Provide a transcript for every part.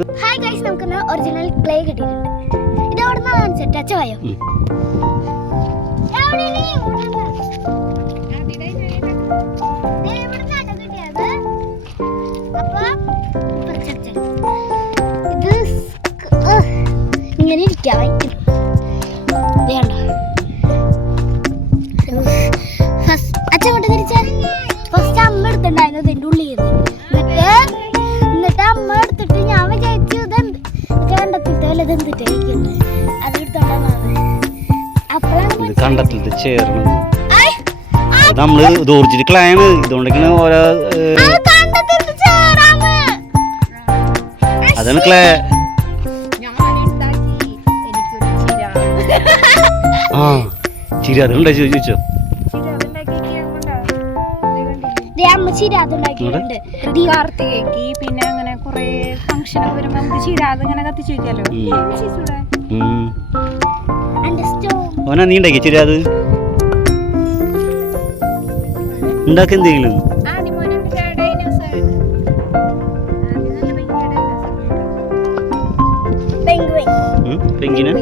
Hi guys, നമുക്ക് original clay കിട്ടിയിട്ടുണ്ട്. ഇത് എവിടെ നിന്നാണ് കാണിച്ചത്? ടച്ചായോ? ഇത് ഇങ്ങനെ ഇരിക്കാം. അച്ഛൻ കൊണ്ട് തിരിച്ചാൽ ഫസ്റ്റ് അമ്മ എടുത്തിട്ടുണ്ടായിരുന്നു ഇതിൻ്റെ ഉള്ളിൽ എന്നിട്ട് അമ്മ എടുത്തിട്ട് ഞാൻ വിചാരിച്ചു ഇതെന്ത് കണ്ടത്തിട്ട് വല്ലത് എന്തിട്ട് കഴിക്കുന്നത് അത് എടുത്തോണ്ടാണ് അപ്പോഴാണ് കണ്ടത്തിട്ട് ചേർന്ന് നമ്മള് ഇത് ഒറിജിനൽ ക്ലയാണ് ഇതുകൊണ്ടൊക്കെ ഓരോ അതാണ് ക്ലേ. ആ ചിരി അതുകൊണ്ടാ ചോദിച്ചോ? പിന്നെ അങ്ങനെ കുറെ ഫംഗ്ഷൻ വരുമ്പോ നമുക്ക് ചിരാത് ഇങ്ങനെ കത്തിച്ചു വെക്കാലോ. ഓനാ നീ ഉണ്ടാക്കി ചിരാത് ഉണ്ടാക്കി എന്തെങ്കിലും പെങ്കിന്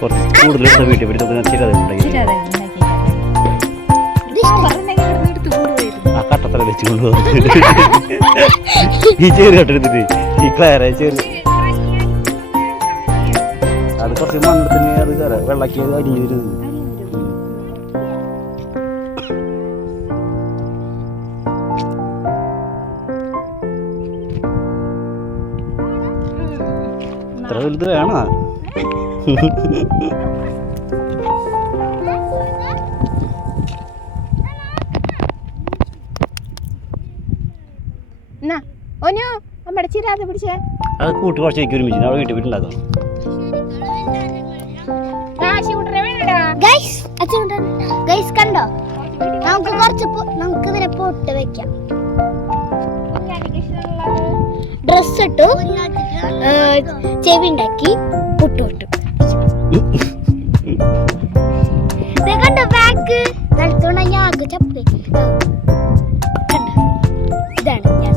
കുറച്ച് കൂടുതൽ വീട്ടിൽ ആ കട്ടത്തറ വെച്ച് കൊണ്ടുപോകും ഈ ചേര് കട്ടെടുത്തിട്ട് ഈ ക്ലയറ ചേര് അത് കുറച്ച് മണ്ണത്തിന് അത് കയറാം വെള്ളക്കി അരിഞ്ഞു വരുന്നത്. ഇത്ര വലുത് വേണോ? അത് കൂട്ടി കുറച്ച് വയ്ക്കും ഒരുമിച്ച് അവിടെ വീട്ടിൽ വീട്ടുണ്ടാക്കാം. കണ്ടോ, നമുക്ക് കുറച്ച് നമുക്ക് ഇതിനെ പൊട്ട് വെക്കാം. ഡ്രസ് ഇട്ടു, ചെവി ഉണ്ടാക്കി, പൊട്ട് പൊട്ടു. കണ്ടോ ബാഗ് നിലത്തോണ ഞാഗ് ചപ്പ് കണ്ടോ. ഇതാണ് ഞാൻ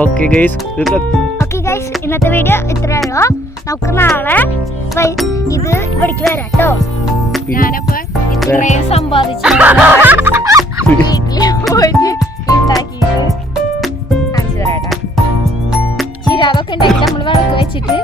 ഓക്കെ ഗൈസ്, ഇന്നത്തെ വീഡിയോ ഇത്രയുള്ളൂ. നമുക്ക് നാളെ ഇത് ഇവിടേക്ക് വരാം കേട്ടോ. ഞാനപ്പോ ഇത്രയും സമ്പാദിച്ചു വീട്ടില് പോയിട്ട് ഉണ്ടാക്കിയിട്ട് കാണിച്ചു തരാട്ടാ. ചിരാതൊക്കെ ഉണ്ടാക്കി നമ്മള് വിളക്ക് വെച്ചിട്ട്